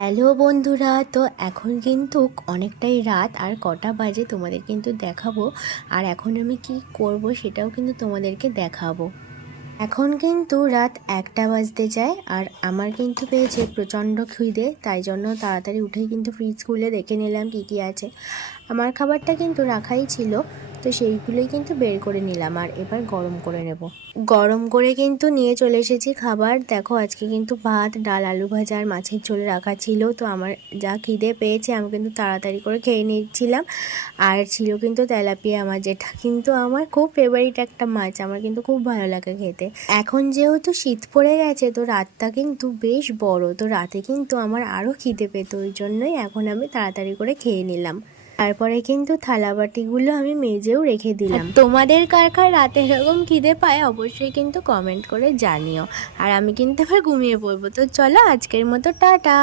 Hello বন্ধুরা, তো এখন কিন্তু অনেকটাই রাত আর কটা বাজে তোমাদের কিন্তু দেখাবো। আর এখন আমি কি করব সেটাও কিন্তু তোমাদেরকে দেখাবো। এখন কিন্তু রাত 1টা বাজতে যায় আর আমার কিন্তু পেয়েছে প্রচণ্ড খিদে, তাই জন্য তাড়াতাড়ি উঠেই কিন্তু ফ্রিজ খুলে দেখে নিলাম কী কী আছে। আমার খাবারটা কিন্তু রাখাই ছিল, তো সেইগুলোই কিন্তু বের করে নিলাম আর এবার গরম করে নেব। গরম করে কিন্তু নিয়ে চলে এসেছি খাবার। দেখো আজকে কিন্তু ভাত, ডাল, আলু ভাজা আর মাছের ঝোল রাখা ছিল। তো আমার যা খিদে পেয়েছে আমি কিন্তু তাড়াতাড়ি করে খেয়ে নিচ্ছিলাম। আর ছিল কিন্তু তেলাপিয়া মাছ, যেটা কিন্তু আমার খুব ফেভারিট একটা মাছ, আমার কিন্তু খুব ভালো লাগে খেতে। এখন যেহেতু শীত পড়ে গেছে তো রাতটা কিন্তু বেশ বড়, তো রাতে কিন্তু আমার আরও খিদে পেত, ওই জন্যই এখন আমি তাড়াতাড়ি করে খেয়ে নিলাম। তারপরে কিন্তু থালাবাটিগুলো আমি মেজেও রেখে দিলাম। তোমাদের কার কার রাতে এরকম খিদে পায় অবশ্যই কিন্তু কমেন্ট করে জানিও। আর আমি কিন্তু আবার ঘুমিয়ে পড়বো। তো চলো আজকের মতো টাটা।